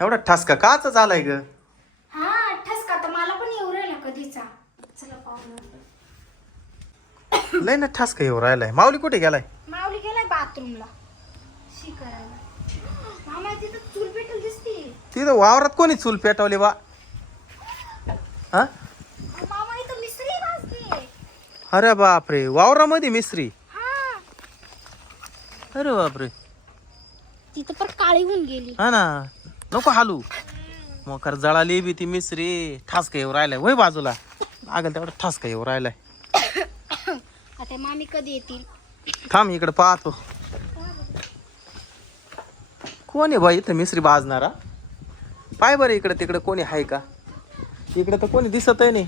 एवढा ठसका काच झालाय ग? हा ठसका तर मला पण येऊ राहिला कधीचा. चला पाहू लय ना ठसका येऊ राहिलाय. माऊली कुठे गेलाय? माऊली गेलाय बाथरूमला. शी करायला मामा तिथं चूल पेटल दिसते. तिथं वावरात कोणी चूल पेटवली बा? हा? मामा इथं मिसरी भाजते अरे बापरे वावरामध्ये मिसरी हा. अरे बापरे. तिथं पण काळी होऊन गेली. हा ना. नको हालू. मोकर जळाली बी ती मिसरी. ठसका येऊ राहिलाय. वय बाजूला. लागल तेवढा ठसका येऊ राहिलाय. आता मामी कधी येतील? थांब इकडे पाहतो. कोण आहे बाई इथं मिसरी बाजणारा? पाय बरं इकडे तिकडे कोणी आहे का? इकडे तर कोणी दिसत आहे नाही.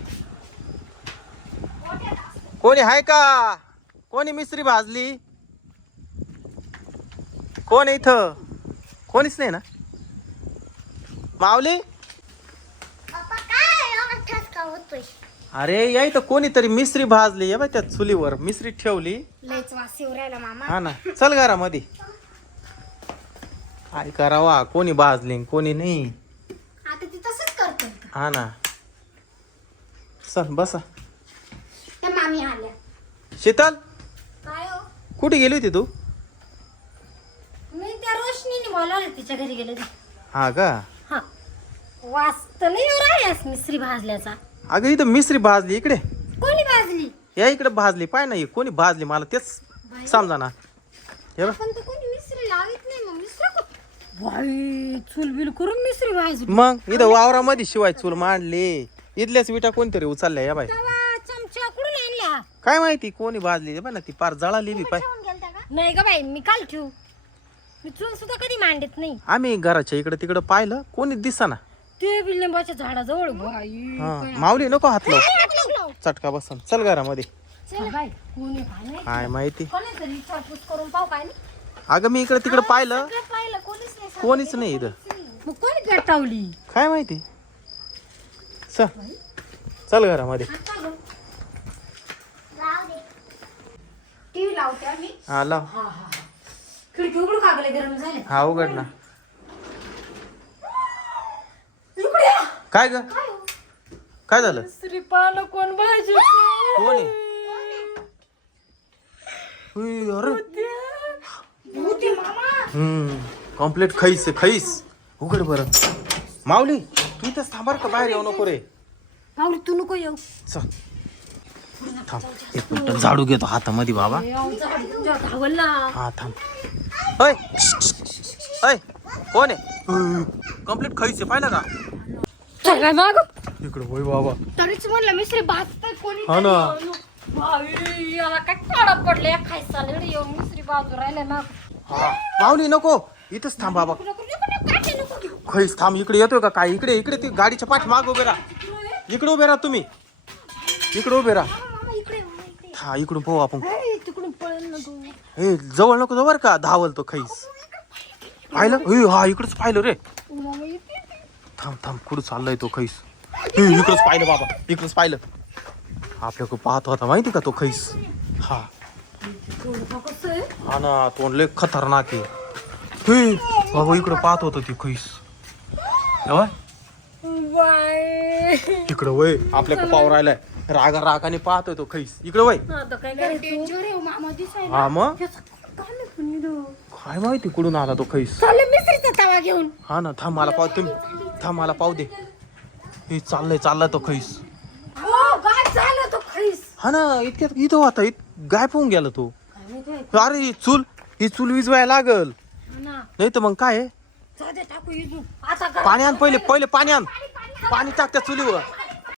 कोणी आहे का? कोणी मिसरी भाजली? कोण आहे इथं? कोणीच नाही ना? होतोय. अरे या इथं कोणीतरी मिसरी भाजली या बाई त्या चुलीवर. मिसरी ठेवली. लयच वास येऊ राहिला मामा. हा ना. चल घरामध्ये. काय करावा कोणी भाजली कोणी नाही. आता ती तसंच करते हा ना. चल बसा. त्या मामी आल्या. शीतल काय हो? कुठे गेली होती तू? मी त्या रोशनीने बोलावलं तिच्या घरी गेले हा का? लय राहिलास भाजल्याचा. अगं इथं मिसरी भाजली इकडे. कोणी भाजली? या इकडे भाजली पाय ना ही कोणी भाजली? मला तेच समजा ना. हे बघ. पण तर कोणी मिसरी लावित नाही मग बाई करून भाजली. इथं वावरामध्ये शिवाय चूल मांडली. इथल्याच विटा कोणतरी उचलल्या या बाई. तवा चमचा कुठून आणल्या काय माहिती कोणी भाजली? बघ ना ती पार जळाली बी पाय. नाही ग बाई मी काल ठेवू. मी चूल सुद्धा कधी मांडत नाही. आम्ही घराच्या इकडे तिकडे पाहिलं कोणी दिसा ते बी लिंबाच्या झाडाजवळ बाई हा माऊली नको हात लाव चटका बसन. चल घरामध्ये. चल. बाई कोणी काय माहिती. कोणी तरी विचारपूस करून पाहू काय नाही. अगं मी इकडे तिकडे पाहिलं. कोणीच नाही कोणीच नाही इथं. मग कोणी पेटावली? काय माहिती? चल. चल घरामध्ये. टीव्ही लावते आम्ही. हा लाव. खिडकी उघडू का गले गरम झाले. हा उघड ना इकडे या. काय ग? काय झालं? श्रीपाल कोण भाजी कोण आहे? उई, अरे कंप्लीट खैस आहे, खैस. उघड बरं. माऊली तू इथंच थांबार का बाहेर येऊ नको रे. पाऊल तू नको येऊ. चल. थांब एक मिनिट झाडू घेतो हातामध्ये बाबा. हा थांब. अय अय कोण आहे? कंप्लीट खैस आहे पाहिलं का? सगळ्या माग इकडं होय बाबा. तरीच म्हणलं कोणी हा ना. भाई याला काय काढा पडले? खायचा लेड येऊन मिसरी बाजू राहिले ना. हा. माऊली नको. इथंच थांब बाबा. नको नको नको काटे नको घेऊ खैस थांब. इकडे येतोय का काय? इकडे इकडे ती गाडीच्या पाठ माग उभे राहा. इकडे उभे राहा तुम्ही. इकडे उभे राहा. मामा इकडे ये, मामा इकडे. ये. हा इकडून पाहू आपण. अरे, तिकडून पळेल ना तू हे जवळ नको जवळ का. धावल तो खैस. पाहिलं? हे हा इकडच पाहिलं रे. मामा इथे थांब थांब कुठं चाललाय तो खैस? इकडच पाहिलं बाबा इकडच पाहिलं. आपल्याकडं पाहत होता माहिती का तो खैस? हा. हा ना तोंड लय खतरनाक आहे. बाबा इकडं पाहत होतं ती खैस. इकडं वय आपल्याकडं पाव राहिलाय. रागा रागाने पाहतोय तो खैस. इकडं वय. हा मग? काय माहिती कुठून आला तो खैस? तवा घेऊन. हा ना थांब मला पाहू तुम्ही. थांब मला पाहू दे. हे चाललंय चाललाय तो खैस. हो तो खैस. हा ना इतक्यात इथं होता इत गायब होऊन गेला तो? अरे ही चूल ही चूल विजवायला लागल. हा नाही तर मग काय पाणी आण पहिले पहिले पाणी आण. पाणी टाक त्या चुलीवर.